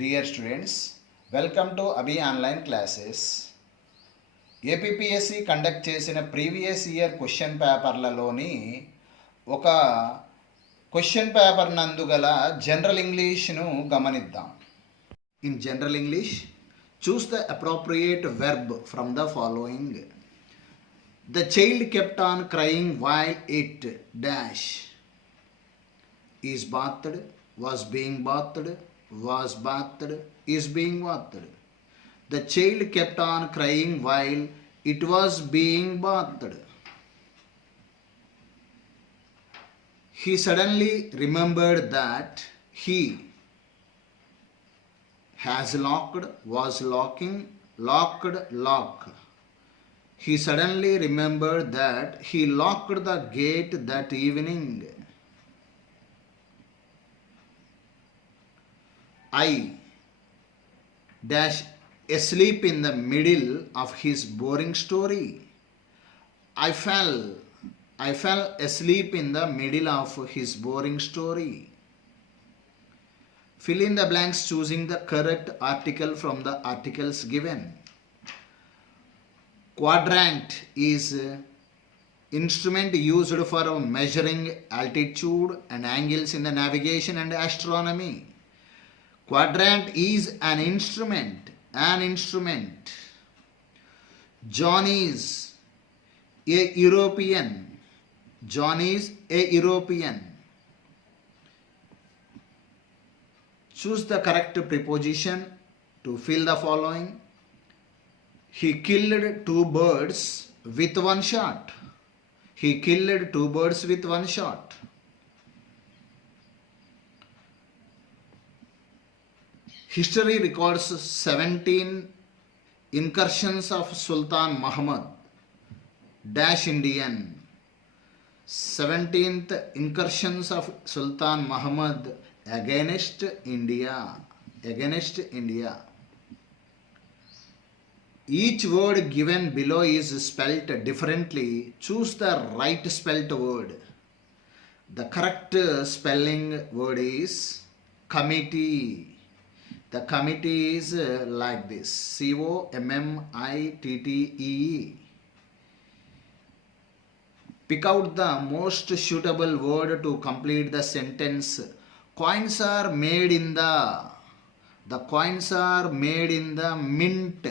Dear students, welcome to Abhi online classes. APPSC conduct చేసిన previous year question పేపర్లలోని ఒక question paper నందుగల general ఇంగ్లీష్ను గమనిద్దాం. In general English, choose the appropriate verb from the following. The child kept on crying while it dash is bathed, was being bathed, was bathed, is being bathed. The child kept on crying while it was being bathed. He suddenly remembered that he has locked, was locking, locked, lock. He suddenly remembered that he locked the gate that evening. I dash asleep in the middle of his boring story. I fell asleep in the middle of his boring story. Fill in the blanks choosing the correct article from the articles given. Quadrant is instrument used for measuring altitude and angles in the navigation and astronomy. Quadrant is an instrument. John is a European. John is a European. Choose the correct preposition to fill the following. He killed two birds with one shot. He killed two birds with one shot. History records 17 incursions of Sultan Muhammad dash Indian. 17th incursions of Sultan Muhammad against India. Each word given below is spelt differently. Choose the right spelt word. The correct spelling word is committee. The committee is like this: COMMITTEE. Pick out the most suitable word to complete the sentence. Coins are made in the coins are made in the mint.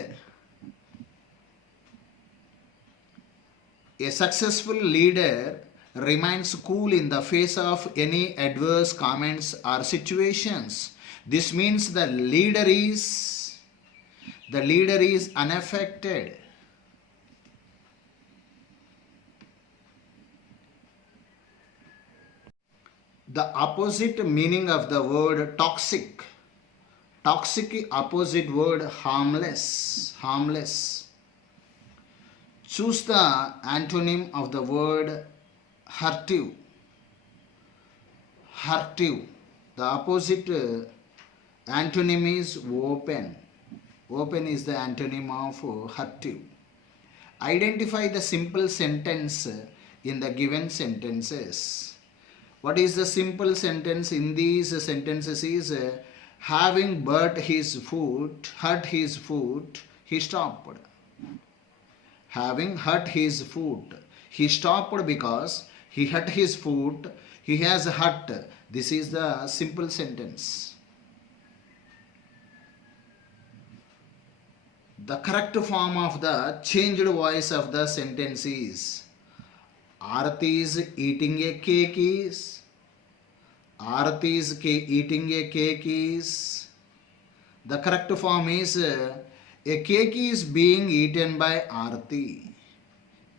A successful leader remains cool in the face of any adverse comments or situations. This means the leader is unaffected. The opposite meaning of the word toxic. Toxic opposite word harmless. Choose the antonym of the word hurtive. The opposite antonym is open. Open is the antonym of hurtive. Identify the simple sentence in the given sentences. What is the simple sentence in these sentences is having hurt his foot, he stopped. Having hurt his foot, he stopped because he hurt his foot, he has hurt. This is the simple sentence. The correct form of the changed voice of the sentence is Aarti is eating a cake is. Aarti is eating a cake is. The correct form is a cake is being eaten by Aarti.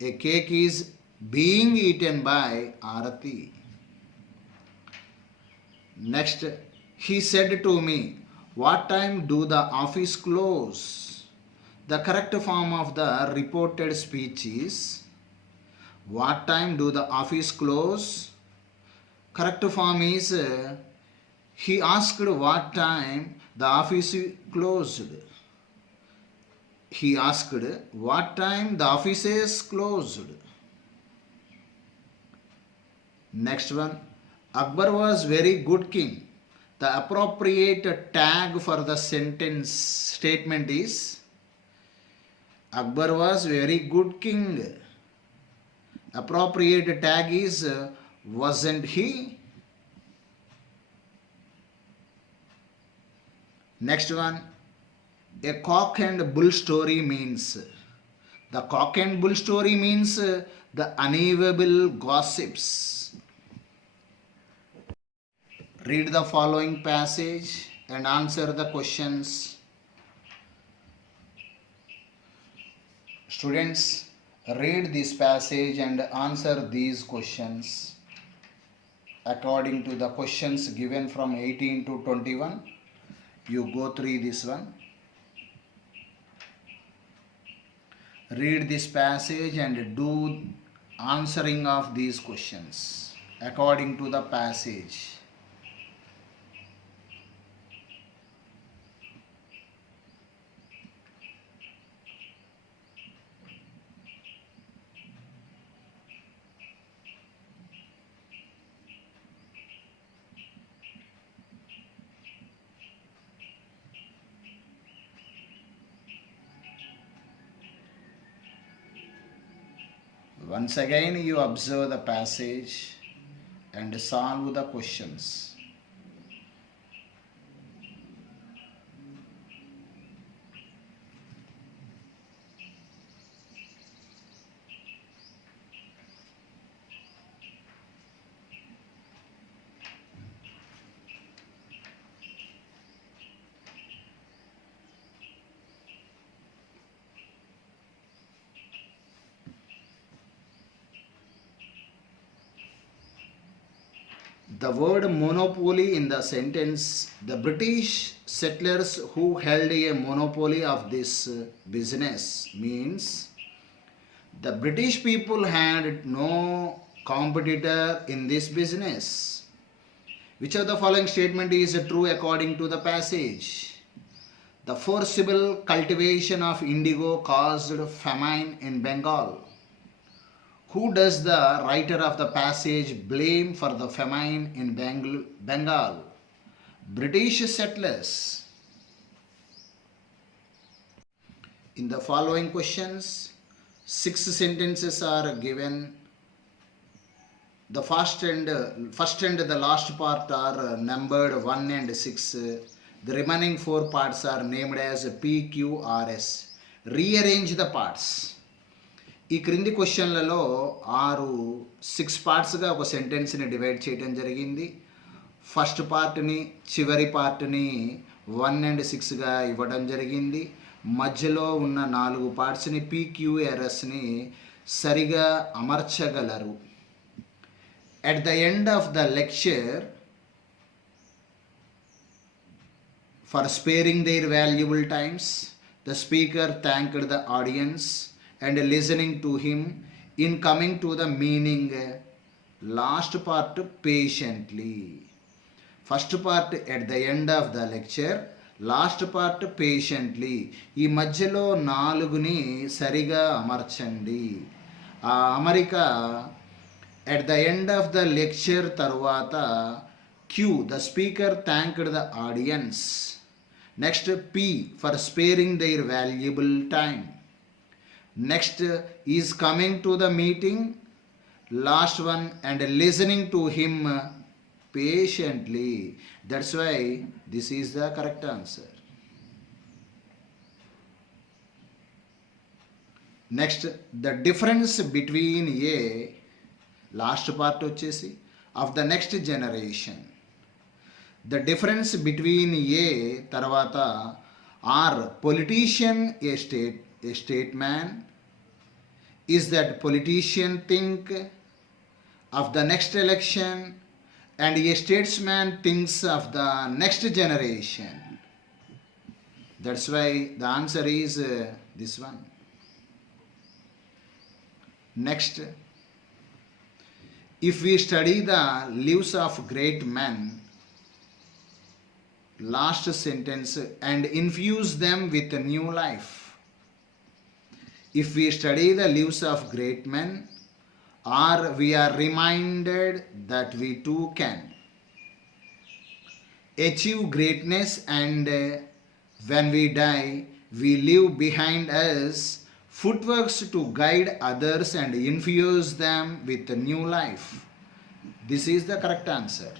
A cake is being eaten by Aarti. Next, he said to me, what time do the office close? The correct form of the reported speech is what time do the office close? Correct form is he asked what time the office closed. He asked what time the office is closed. Next one, Akbar was very good king. The appropriate tag for the sentence statement is Akbar was very good king. Appropriate tag is wasn't he? Next one, a cock and bull story means. The cock and bull story means the unequivocal gossips. Read the following passage and answer the questions. Students, read this passage and answer these questions according to the questions given from 18 to 21. You go through this one. Read this passage and do answering of these questions according to the passage. Once again, you observe the passage and solve the questions. The word monopoly in the sentence, the British settlers who held a monopoly of this business, means the British people had no competitor in this business. Which of the following statement is true according to the passage? The forcible cultivation of indigo caused famine in Bengal. Who does the writer of the passage blame for the famine in Bengal? British settlers. In the following questions, 6 sentences are given. The first and the last part are numbered 1 and 6. The remaining 4 parts are named as P, Q, R, S. Rearrange the parts. ఈ క్రింది క్వశ్చన్లలో 6 పార్ట్స్గా ఒక సెంటెన్స్ని divide చేయడం జరిగింది. First పార్ట్ని చివరి పార్ట్ని 1 and 6గా ఇవ్వడం జరిగింది. మధ్యలో ఉన్న 4 పార్ట్స్ని PQRSని సరిగా అమర్చగలరు. At the end of the lecture, for sparing their valuable times, the speaker thanked the audience and listening to him in coming to the meaning. Last part patiently. First part at the end of the lecture, last part patiently. ఈ మధ్యలో 4ని సరిగా అమర్చండి. ఆ అమరిక at the end of the lecture తర్వాత Q, the speaker thanked the audience. Next P, for sparing their valuable time. Next is coming to the meeting. Last one, and listening to him patiently. That's why this is the correct answer. Next, the difference between a last part వచ్చేసి of the next generation. The difference between a తర్వాత are politician a statesman is that politician think of the next election and a statesman thinks of the next generation. That's why the answer is this one. Next, if we study the lives of great men, last sentence, and infuse them with a new life. If we study the lives of great men, or we are reminded that we too can. achieve greatness, and when we die, we leave behind us footworks to guide others and infuse them with a new life. This is the correct answer.